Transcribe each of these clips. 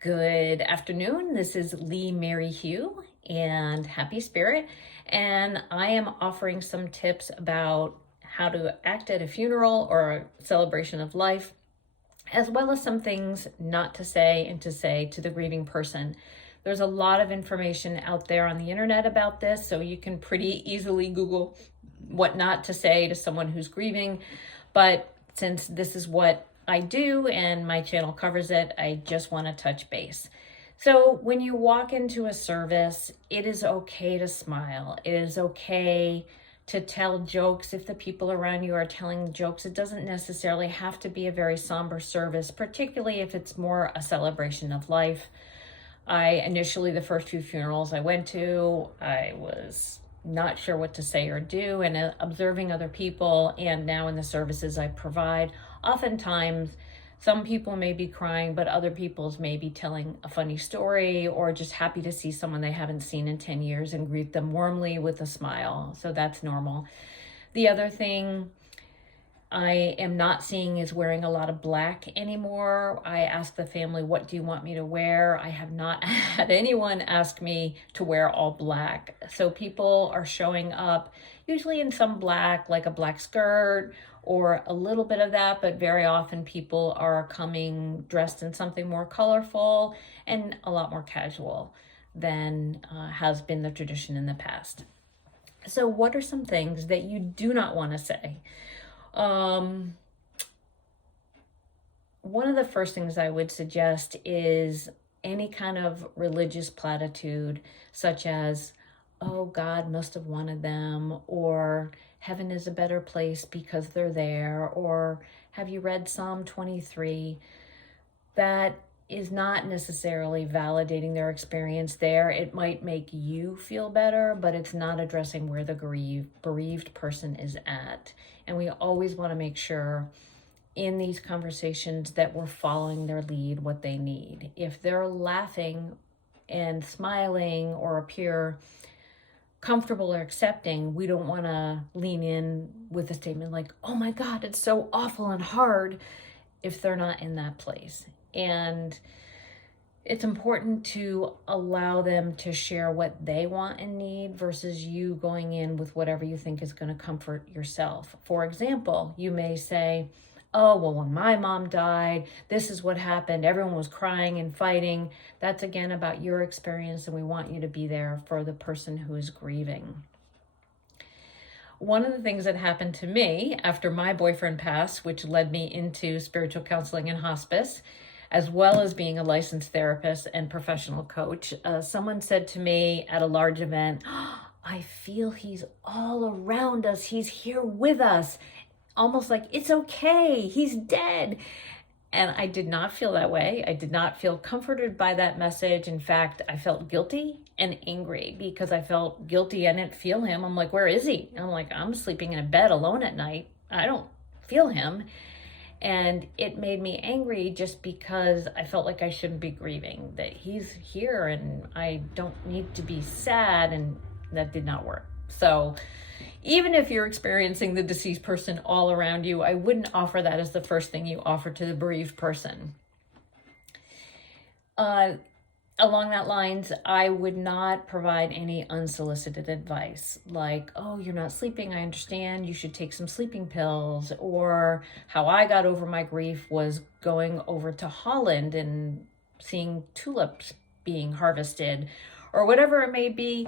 Good afternoon. This is Lee Mary Hugh and Happy Spirit, and I am offering some tips about how to act at a funeral or a celebration of life, as well as some things not to say and to say to the grieving person. There's a lot of information out there on the internet about this, so you can pretty easily Google what not to say to someone who's grieving. But since this is what I do and my channel covers it, I just want to touch base. So when you walk into a service, it is okay to smile. It is okay to tell jokes if the people around you are telling jokes. It doesn't necessarily have to be a very somber service, particularly if it's more a celebration of life. The first few funerals I went to, I was not sure what to say or do, and observing other people, and now in the services I provide, oftentimes some people may be crying, but other people's may be telling a funny story or just happy to see someone they haven't seen in 10 years and greet them warmly with a smile. So that's normal. The other thing I am not seeing is wearing a lot of black anymore. I ask the family, what do you want me to wear? I have not had anyone ask me to wear all black. So people are showing up usually in some black, like a black skirt or a little bit of that, but very often people are coming dressed in something more colorful and a lot more casual than has been the tradition in the past. So what are some things that you do not want to say? One of the first things I would suggest is any kind of religious platitude, such as, oh, God must have wanted them, or heaven is a better place because they're there, or have you read Psalm 23? That is not necessarily validating their experience there. It might make you feel better, but it's not addressing where the bereaved person is at. And we always want to make sure in these conversations that we're following their lead, what they need. If they're laughing and smiling or appear comfortable or accepting, we don't want to lean in with a statement like, oh my God, it's so awful and hard, if they're not in that place. And it's important to allow them to share what they want and need versus you going in with whatever you think is going to comfort yourself. For example, you may say, oh, well, when my mom died, this is what happened. Everyone was crying and fighting. That's again about your experience, and we want you to be there for the person who is grieving. One of the things that happened to me after my boyfriend passed, which led me into spiritual counseling and hospice, as well as being a licensed therapist and professional coach, someone said to me at a large event, oh, I feel he's all around us. He's here with us. Almost like, it's okay, he's dead. And I did not feel that way. I did not feel comforted by that message. In fact, I felt guilty and angry because I felt guilty. I didn't feel him. I'm like, where is he? And I'm like, I'm sleeping in a bed alone at night. I don't feel him. And it made me angry just because I felt like I shouldn't be grieving, that he's here and I don't need to be sad, and that did not work. So even if you're experiencing the deceased person all around you, I wouldn't offer that as the first thing you offer to the bereaved person. Along that lines, I would not provide any unsolicited advice like, oh, you're not sleeping, I understand, you should take some sleeping pills, or how I got over my grief was going over to Holland and seeing tulips being harvested, or whatever it may be.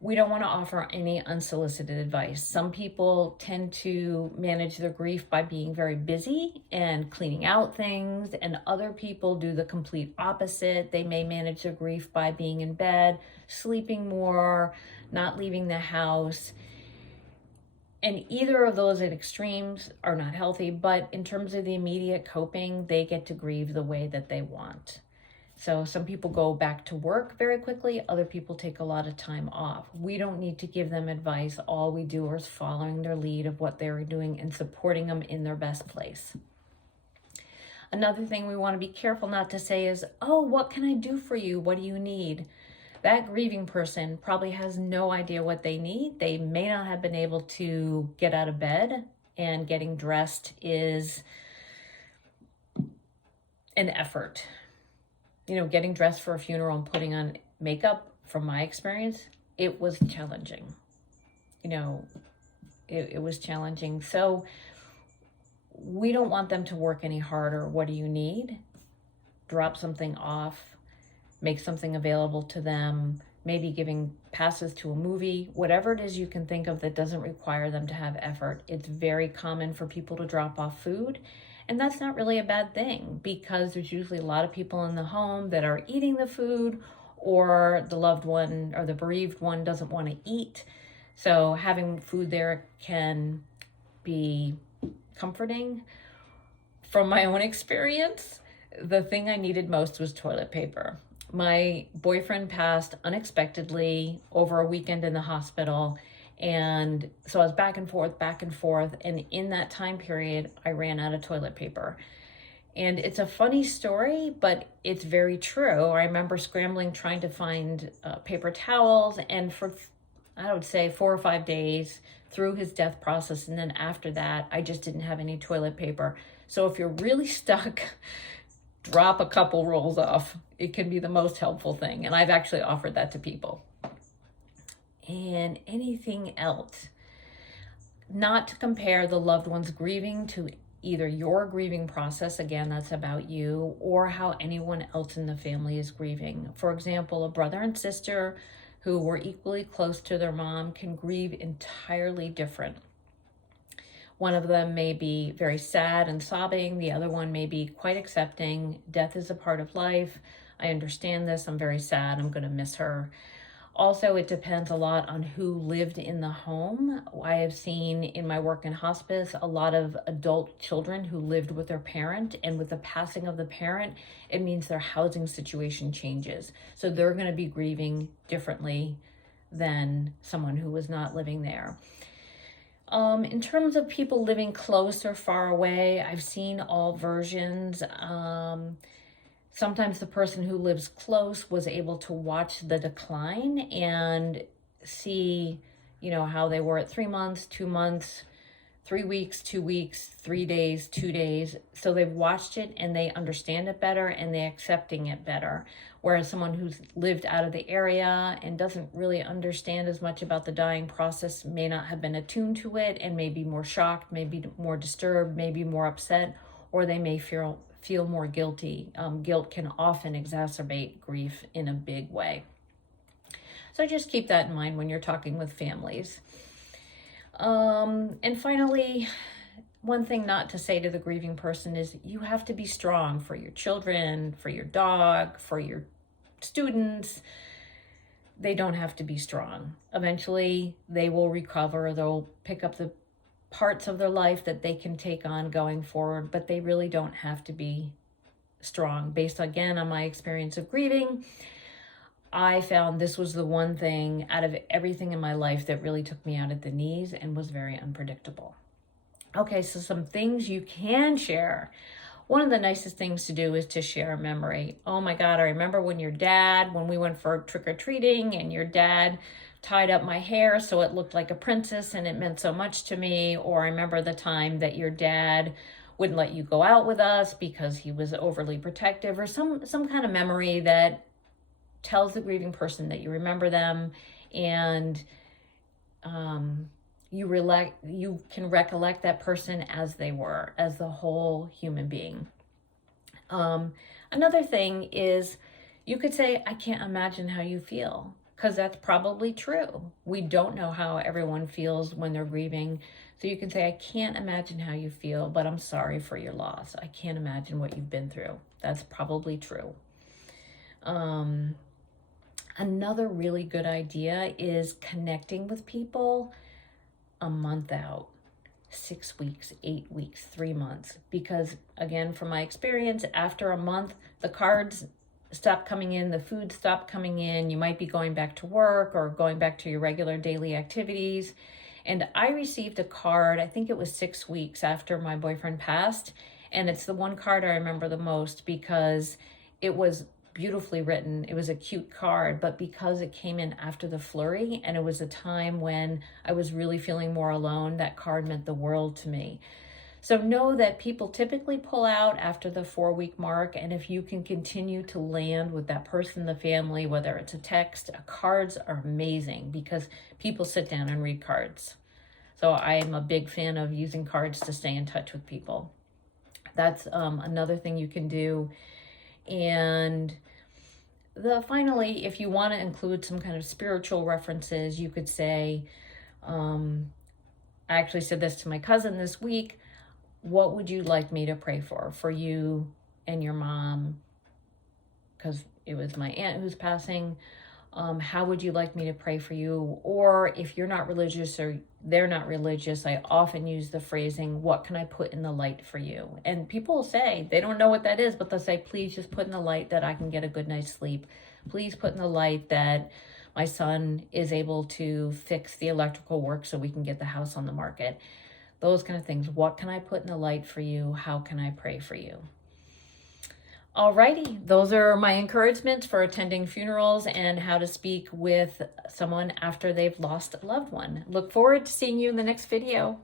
We don't want to offer any unsolicited advice. Some people tend to manage their grief by being very busy and cleaning out things, and other people do the complete opposite. They may manage their grief by being in bed, sleeping more, not leaving the house. And either of those at extremes are not healthy, but in terms of the immediate coping, they get to grieve the way that they want. So some people go back to work very quickly. Other people take a lot of time off. We don't need to give them advice. All we do is following their lead of what they're doing and supporting them in their best place. Another thing we want to be careful not to say is, oh, what can I do for you? What do you need? That grieving person probably has no idea what they need. They may not have been able to get out of bed, and getting dressed is an effort. getting dressed for a funeral and putting on makeup, from my experience, it was challenging. You know, it was challenging. So we don't want them to work any harder. What do you need? Drop something off, make something available to them, maybe giving passes to a movie, whatever it is you can think of that doesn't require them to have effort. It's very common for people to drop off food. And that's not really a bad thing, because there's usually a lot of people in the home that are eating the food, or the loved one or the bereaved one doesn't want to eat. So having food there can be comforting. From my own experience, the thing I needed most was toilet paper. My boyfriend passed unexpectedly over a weekend in the hospital. And so I was back and forth. And in that time period, I ran out of toilet paper. And it's a funny story, but it's very true. I remember scrambling, trying to find paper towels. And for, I would say, 4 or 5 days through his death process. And then after that, I just didn't have any toilet paper. So if you're really stuck, drop a couple rolls off. It can be the most helpful thing. And I've actually offered that to people. And anything else? Not to compare the loved one's grieving to either your grieving process, again, that's about you, or how anyone else in the family is grieving. For example, a brother and sister who were equally close to their mom can grieve entirely different. One of them may be very sad and sobbing. The other one may be quite accepting. Death is a part of life. I understand this. I'm very sad. I'm going to miss her. Also, it depends a lot on who lived in the home. I have seen in my work in hospice a lot of adult children who lived with their parent, and with the passing of the parent, it means their housing situation changes. So they're going to be grieving differently than someone who was not living there. In terms of people living close or far away, I've seen all versions. Sometimes the person who lives close was able to watch the decline and see, how they were at 3 months, 2 months, 3 weeks, 2 weeks, 3 days, 2 days. So they've watched it and they understand it better and they're accepting it better. Whereas someone who's lived out of the area and doesn't really understand as much about the dying process may not have been attuned to it and may be more shocked, maybe more disturbed, maybe more upset, or they may feel more guilty. Guilt can often exacerbate grief in a big way. So just keep that in mind when you're talking with families. And finally, one thing not to say to the grieving person is you have to be strong for your children, for your dog, for your students. They don't have to be strong. Eventually, they will recover. They'll pick up the parts of their life that they can take on going forward, but they really don't have to be strong. Based again on my experience of grieving, I found this was the one thing out of everything in my life that really took me out at the knees and was very unpredictable. Okay, so some things you can share. One of the nicest things to do is to share a memory. Oh my God, I remember when we went for trick-or-treating and your dad tied up my hair so it looked like a princess and it meant so much to me. Or I remember the time that your dad wouldn't let you go out with us because he was overly protective, or some kind of memory that tells the grieving person that you remember them and you can recollect that person as they were, as the whole human being. Another thing is you could say, I can't imagine how you feel, because that's probably true. We don't know how everyone feels when they're grieving. So you can say, I can't imagine how you feel, but I'm sorry for your loss. I can't imagine what you've been through. That's probably true. Another really good idea is connecting with people a month out, 6 weeks, 8 weeks, 3 months. Because again, from my experience, after a month, the cards stop coming in, the food stopped coming in, you might be going back to work or going back to your regular daily activities. And I received a card, I think it was 6 weeks after my boyfriend passed. And it's the one card I remember the most because it was beautifully written. It was a cute card, but because it came in after the flurry and it was a time when I was really feeling more alone, that card meant the world to me. So know that people typically pull out after the 4-week mark. And if you can continue to land with that person in the family, whether it's a text, cards are amazing because people sit down and read cards. So I am a big fan of using cards to stay in touch with people. That's another thing you can do. And finally, if you want to include some kind of spiritual references, you could say, I actually said this to my cousin this week, what would you like me to pray for you and your mom? Because it was my aunt who's passing. How would you like me to pray for you? Or if you're not religious or they're not religious, I often use the phrasing, what can I put in the light for you? And people will say, they don't know what that is, but they'll say, please just put in the light that I can get a good night's sleep. Please put in the light that my son is able to fix the electrical work so we can get the house on the market. Those kind of things. What can I put in the light for you? How can I pray for you? Alrighty, those are my encouragements for attending funerals and how to speak with someone after they've lost a loved one. Look forward to seeing you in the next video.